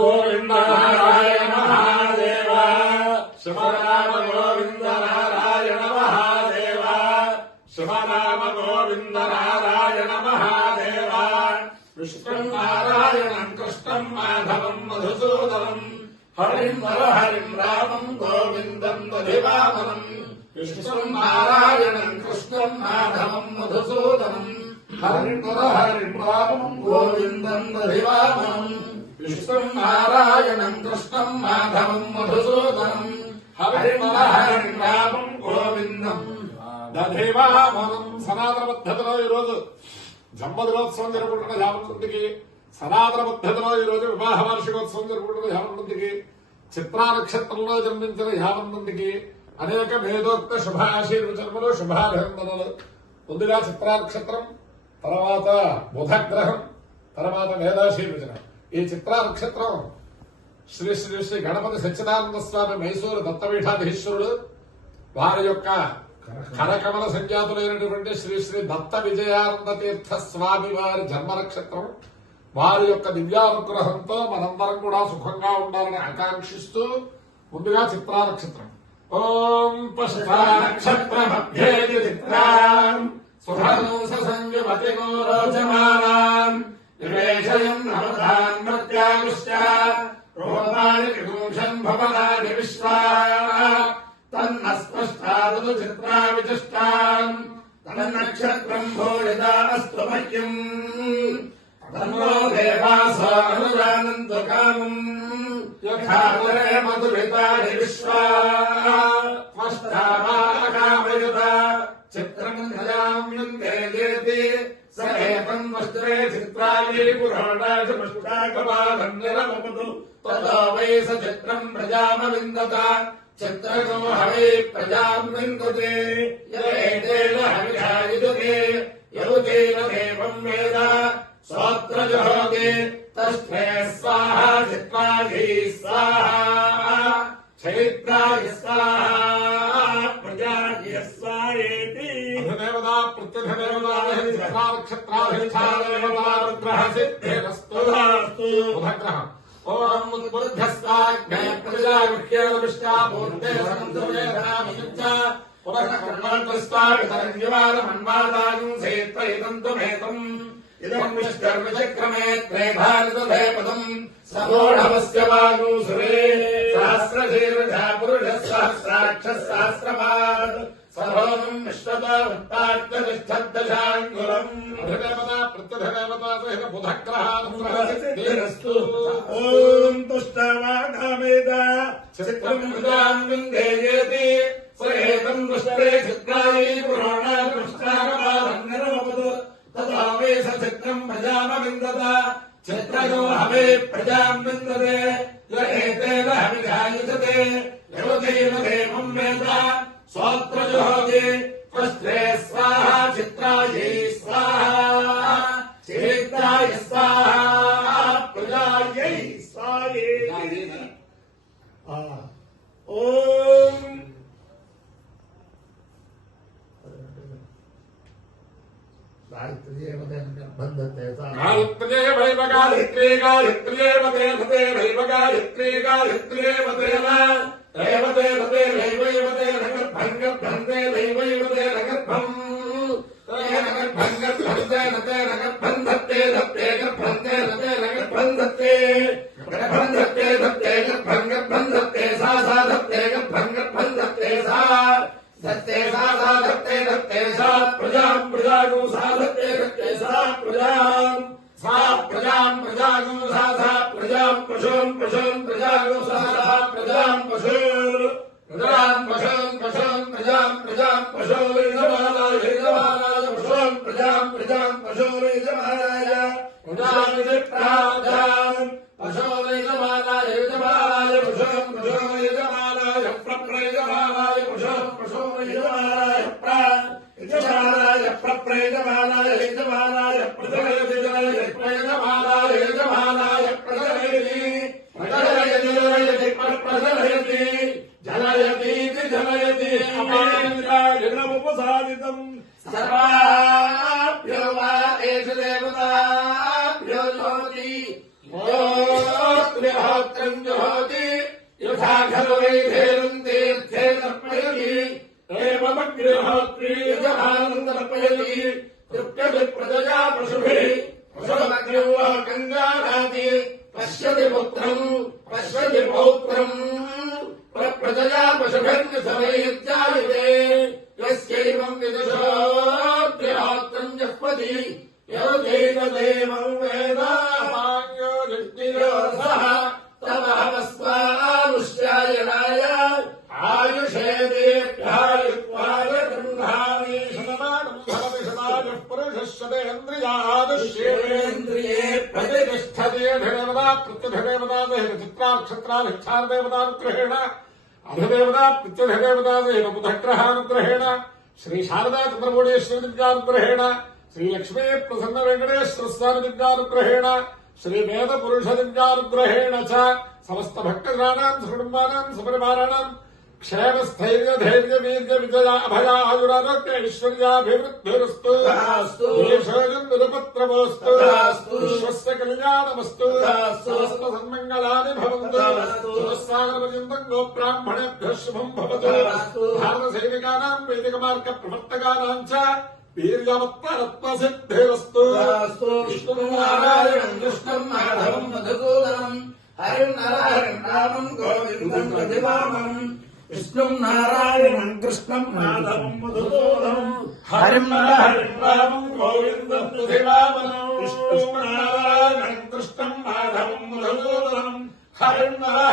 గోవింద నారాయణ మహాదేవ శివరామ గోవింద నారాయణ మహాదేవ శివరామ గోవింద నారాయణ మహాదేవ విష్ణుం నారాయణం కృష్ణం మాధవం మధుసూదనం హరిం హరిం రామం గోవిందం దధివామనం విష్ణుం నారాయణం కృష్ణం మాధవం మధుసూదనం హరిం హరిం రామం గోవిందం దధివామనం విష్ణుం నారాయణం కృష్ణం మాధవం మధుసూదనం హరిం హరిం రామం గోవిందం దధివామనం. సనాతన పద్ధతిలో ఈరోజు జన్మదినోత్సవం జరుపుకుంటున్న యావన్మందికి, సనాతన పద్ధతిలో ఈరోజు వివాహ వార్షికోత్సవం జరుపుకుంటున్న యావన్మందికి, చిత్రా నక్షత్రంలో జన్మించిన యావన్మందికి అనేక వేదోక్త శుభాశీర్వచనములు, శుభాభినందనలు. ముందుగా చిత్రా నక్షత్రం, తర్వాత బుధగ్రహం, తర్వాత వేదాశీర్వచనం. ఈ చిత్రా నక్షత్రం శ్రీ శ్రీ శ్రీ గణపతి సచ్చిదానంద స్వామి మైసూరు దత్తపీఠాధీశ్వరుడు వారి యొక్క కరకమల సంజాతులైనటువంటి శ్రీ శ్రీ దత్త విజయానంద తీర్థ స్వామి వారి జన్మ నక్షత్రం. వారి యొక్క దివ్యానుగ్రహంతో మనందరం కూడా సుఖంగా ఉండాలని ఆకాంక్షిస్తూ ముందుగా చిత్రా నక్షత్రం. ఓం పుష్పా నక్షత్రమధ్యే చిత్రాం సుహంస సంయుమతి గోరోచమానాం నివేశయన్ నవధాన్ మృత్యాగుశ్చ రోమాణి విదూషన్ భవనాని విశ్వా తన్నస్పష్టాదు చిత్రా విచిష్టాం తన్నక్షత్రం భూరిదా అస్తు మహ్యం తన్నో దేవాసో అనుజానంతు కామం యథావరే మధురితాని విశ్వా త్వష్టావాకామయుత చిత్రం ప్రజామ్యంతే జేతి స ఏతం వస్త్రే చిత్రాయే పురాణాశముష్టాకపాలం నిరమపదు తదో వై స చిత్రం ప్రజామవిందత చిత్రగో హవే ప్రజాం విందతే యేతేన హవిషాయుజతే యౌతేన దేవం వేద స్తోత్రజహోగే తస్మే స్వాహా చిత్రాయే స్వాహా చైత్రాయ స్వాహా ప్రజాయ స్వాహేతి. అధిదేవతా ప్రత్యధిదేవతా చిత్రా నక్షత్రాధిష్టానదేవతా రుద్రః సిద్ధిరస్తు. బుధగ్రహం. ఓం ఉద్బుద్ధస్తాగ్నే ప్రజాగృహ్యేలవిష్టా పూర్తే సంతువేధామియుజ్జ పునఃకర్మాంతస్తావితరణ్యవారమన్వాదాయం సేత్వైతంతుమేతం ఇదం విష్కర్మచక్రమే త్రేధారితదే పదం సమోఢవస్య వాగూసురే సహస్రశీర్షా పురుషः సహస్రాక్షः సహస్రపాద్ సహోమం విశ్వతో ఉత్పాద్యతిష్ఠద్దశాంగులం. అధిదేవతా ప్రత్యధిదేవతా సహిత బుధగ్రహానుగ్రహసిద్ధిరస్తు. ఓం తుష్టవాఘామేద చిత్రం ప్రజాం విందేయేతి స ఏతం దృష్టే చిత్రాయై పురాణాకృష్టాకపాలం నిరమపదు తతో వై స చిత్రం ప్రజామవిందత చిత్రగో హవే ప్రజాం విందతే యేతేన హవిషాయుజతే యౌతేన దేవం వేద స్తోత్రజహోగే తస్మే స్వాహా చిత్రాయై స్వాహా చైత్రాయ స్వాహా ప్రజాయై స్వాహేతి. ఓం గాయత్ర్యేవ గర్భంధతే గాయత్ర్యేవ గాయత్ర్యేవ దేవతే దైవ గాయత్రీ గాయత్ర్యేవ దేవ రేవతే రతే దైవైవతే నగర్భంగర్భంతే దైవైవతే నగర్భం నగర్భంగర్భంతే నతే నగర్భంధత్తే దత్తే గర్భంతే నతే నగర్భంధత్తే గర్భంధత్తే దత్తే గర్భంగర్భంధత్తే సా సా దత్తే గర్భంగర్భంధత్తే సా దత్తే సా సా దత్తే దత్తే సా ప్రజాం ప్రజాగో సా దత్తే దత్తే సా ప్రజాం సా ప్రజాం ప్రజాగో సా సా ప్రజాం పశూం పశూం ప్రజాగో సా సా ప్రజాం పశూర్ ప్రజాం పశూం పశూం ప్రజాం ప్రజాం పశూర్ యజమానాయ యజమానాయ పశూం ప్రజాం ప్రజాం పశూర్ యజమానాయ ప్రజాం ప్రజాం పశూర్ యజమానాయ యజమానాయ పశూం పశూర్ యజమానాయ ప్రప్రయజమానాయ పశూం పశూర్ యజమానాయ యజమానాయ ప్రప్రయజమానాయ యజమానాయ ప్రజలయజమానాయ యజమానాయ ప్రజలయతి ప్రజలయతి ప్రజలయతి జలయతీతి జలయతి అపాయంద్రాయునముపసాదితం సర్వాభ్యో వా ఏషు దేవతాభ్యో జ్యోతి ఓత్ర్యః वैधेनं तीर्थे तर्पयति एवमग्निहोत्री यजमानं तर्पयति तृप्यभिप्रजया पशुभिः पशुमग्निं वा गङ्गानाति पश्यति पुत्रम् पश्यति पौत्रम् प्रजया पशुभिर्निसमयित्यायुते यस्यैवं विदुषोऽग्निहोत्रम् जह्वति योजैतदेवं वेद मान्यो यज्ञयोधः तवहवस्वानुष्यायणाय आयुषे दीर्घायुत्वाय गृह्णामि शतमानं भवति शतायुः पुरुषः शतेन्द्रियादुष्येन्द्रिये प्रतिष्ठति अधिदेवता प्रत्यधिदेवता चित्राक्षत्राधिष्ठानदेवतानुग्रहेण अधिदेवता प्रत्यधिदेवता बुधग्रहानुग्रहेण श्री शारदा चन्द्रमौळीश्वरी दिव्यानुग्रहेण श्री लक्ष्मी प्रसन्न वेंकटेश्वर स्वामी दिव्यानुग्रहेण श्री वेद पुरुष दिव्यानुग्रहेण च समस्त भक्तजनानां कुटुम्बानां सपरिवाराणां क्षेम स्थैर्य धैर्य वीर्य विजय अभय आयुरारोग्य ऐश्वर्याभिवृद्धिरस्तु देशोऽयं निरपत्रमोऽस्तु विश्वस्य कल्याणमस्तु समस्त सन्मङ्गलानि भवन्तु सागरपर्यन्तं गोब्राह्मणेभ्यः शुभं भवतु भारतसैनिकानां वैदिकमार्ग प्रवर्तकानां च वीर्यवत्तरत्नसिद्धिरस्तु विष्णुनारायणं कृष्णं माधवं मधुसूदनं हरिं नारायणं रामं गोविन्दं प्रतिमामं विष्णुं नारायणं कृष्णं माधवं मधुसूदनं हरिं नारायणं रामं गोविन्दं प्रतिमामं विष्णुं नारायणं कृष्णं माधवं मधुसूदनं हरिं नारायणं